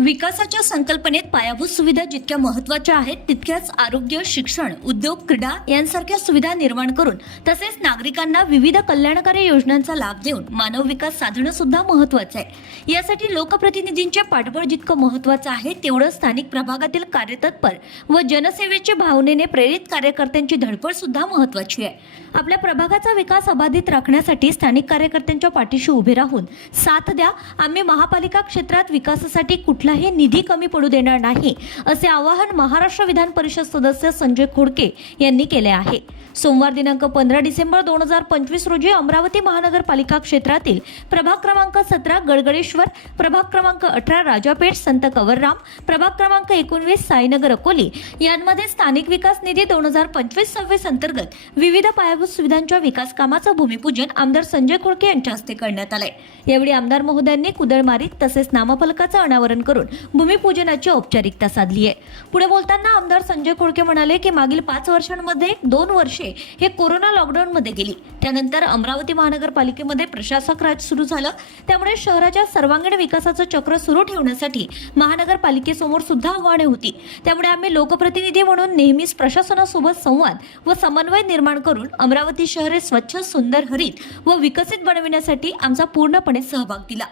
विकासाच्या संकल्पनेत पायाभूत सुविधा जितक्या महत्त्वाच्या आहेत तितक्याच आरोग्य, शिक्षण, उद्योग, क्रीडा यांसारख्या सुविधा निर्माण करून तसेच नागरिकांना विविध कल्याणकारी योजनांचा लाभ देऊन मानव विकास साधणं सुद्धा महत्त्वाचं आहे। यासाठी लोकप्रतिनिधींचे पाठबळ जितकं महत्त्वाचं आहे तेवढं स्थानिक प्रभागातील कार्यतत्पर व जनसेवेच्या भावनेने प्रेरित कार्यकर्त्यांची धडपड सुद्धा महत्त्वाची आहे। आपल्या प्रभागाचा विकास अबाधित राखण्यासाठी स्थानिक कार्यकर्त्यांच्या पाठीशी उभे राहून साथ द्या। आम्ही महापालिका क्षेत्रात विकासासाठी कुठलाही निधी कमी पडू देणार नाही असे आवाहन महाराष्ट्र विधान परिषद सदस्य संजय खोडके यांनी केले आहे। सोमवार दिनांक 15 डिसेंबर 2025 रोजी अमरावती महानगरपालिका क्षेत्रातील प्रभाग क्रमांक 17 गडगडेश्वर, प्रभाग क्रमांक 18 राजापेठ संत कवरराम, प्रभाग क्रमांक 19 साईनगर अकोली यांमध्ये स्थानिक विकास निधी 2025-26 अंतर्गत विविध पायाभूत सुविधांच्या विकास कामाचं भूमिपूजन आमदार संजय खोडके यांच्या हस्ते करण्यात आले। यावेळी आमदार महोदयांनी कुदळ मारीत तसेच नामफलकाचं अनावरण करून भूमिपूजनाची औपचारिकता साधली आहे। पुढे बोलताना आमदार संजय खोडके म्हणाले की मागील 5 वर्षांमध्ये 2 वर्षे हे कोरोना लॉकडाऊन मध्ये गेली। त्यानंतर अमरावती महानगरपालिकेमध्ये प्रशासक राज सुरू झालं, त्यामुळे शहराच्या सर्वांगीण विकासाचं चक्र सुरू ठेवण्यासाठी महानगरपालिकेसमोर सुद्धा आव्हाने होती। त्यामुळे आम्ही लोकप्रतिनिधी म्हणून नेहमीच प्रशासनासोबत संवाद व समन्वय निर्माण करून अमरावती शहर हे स्वच्छ, सुंदर, हरित व विकसित बनविण्यासाठी आमचा पूर्णपणे सहभाग दिला।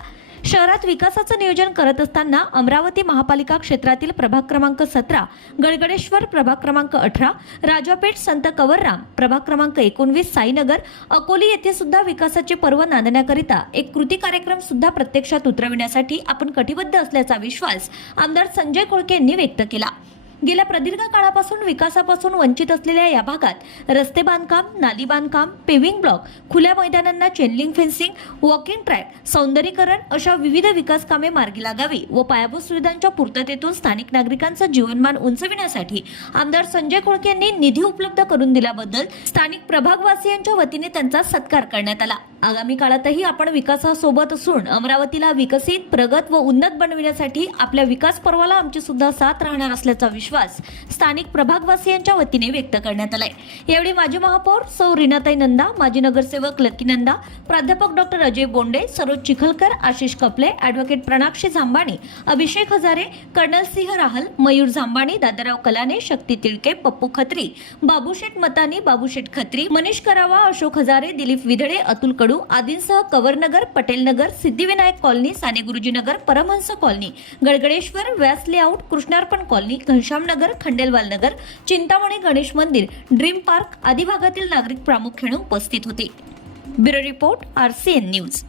शहरात विकासाचं नियोजन करत असताना अमरावती महापालिका क्षेत्रातील प्रभाग क्रमांक 17 गडगडेश्वर, प्रभाग क्रमांक 18 राजापेठ संत कवरराम, प्रभाग क्रमांक 19 साईनगर अकोली येथे सुद्धा विकासाचे पर्व नांदण्याकरिता एक कृती कार्यक्रम सुद्धा प्रत्यक्षात उतरविण्यासाठी आपण कटिबद्ध असल्याचा विश्वास आमदार संजय खोडके यांनी व्यक्त केला। गेल्या प्रदीर्घ काळापासून विकासापासून वंचित असलेल्या या भागात रस्ते बांधकाम, नाली बांधकाम, पेव्हिंग ब्लॉक, खुल्या मैदानांना चेनलिंग फेन्सिंग, वॉकिंग ट्रॅक, सौंदर्यीकरण अशा विविध विकास कामे मार्गी लागावी व पायाभूत सुविधांच्या पूर्ततेतून स्थानिक नागरिकांचं जीवनमान उंचविण्यासाठी आमदार संजय खोडके यांनी निधी उपलब्ध करून दिल्याबद्दल स्थानिक प्रभागवासियांच्या वतीने त्यांचा सत्कार करण्यात आला। आगामी काळातही आपण विकासासोबत असून अमरावतीला विकसित, प्रगत व उन्नत बनविण्यासाठी आपल्या विकास पर्वाला आमची सुद्धा साथ राहणार असल्याचा विश्वास स्थानिक प्रभागवासियांच्या वतीने व्यक्त करण्यात आलाय। यावेळी माजी महापौर सौ रीनाताई नंदा, माजी नगरसेवक लकी नंदा, प्राध्यापक डॉक्टर अजय बोंडे, सरोज चिखलकर, आशिष कपले, ॲडव्होकेट प्रणाक्षी झांबाणी, अभिषेक हजारे, कर्नल सिंह राहल, मयूर झांबाणी, दादाराव कलाने, शक्ती तिळके, पप्पू खत्री, बाबूशेठ मतानी, बाबूशेठ खत्री, मनीष करावा, अशोक हजारे, दिलीप विधळे, अतुल कडू आदींसह कवरनगर, पटेलनगर, सिद्धिविनायक कॉलनी, साने गुरुजीनगर, परमहंस कॉलनी, गडगडेश्वर, व्यास लेआउट, कृष्णार्पण कॉलनी, घनश्यामनगर, खंडेलवाल नगर, चिंतामणी गणेश मंदिर, ड्रीम पार्क आदी भागातील नागरिक प्रामुख्याने उपस्थित होते। Bureau report RCN news.